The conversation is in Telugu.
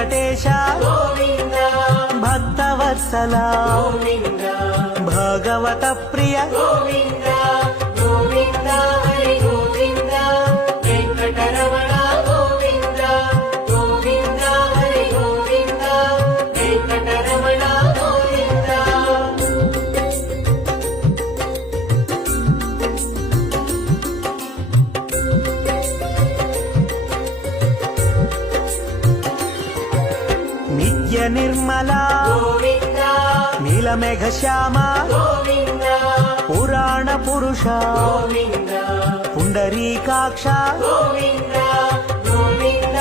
వెంకటేశ గోవింద భక్తవత్సల గోవింద భగవత ప్రియ గోవింద గోవింద హరి గోవింద వెంకటరమణ గోవింద గోవింద హరి గోవింద వెంకటరమణ గోవింద నిత్య నిర్మల గోవింద నీలమేఘ శ్యామ గోవింద పురాణ పురుష గోవింద పుండరీకాక్ష గోవింద గోవింద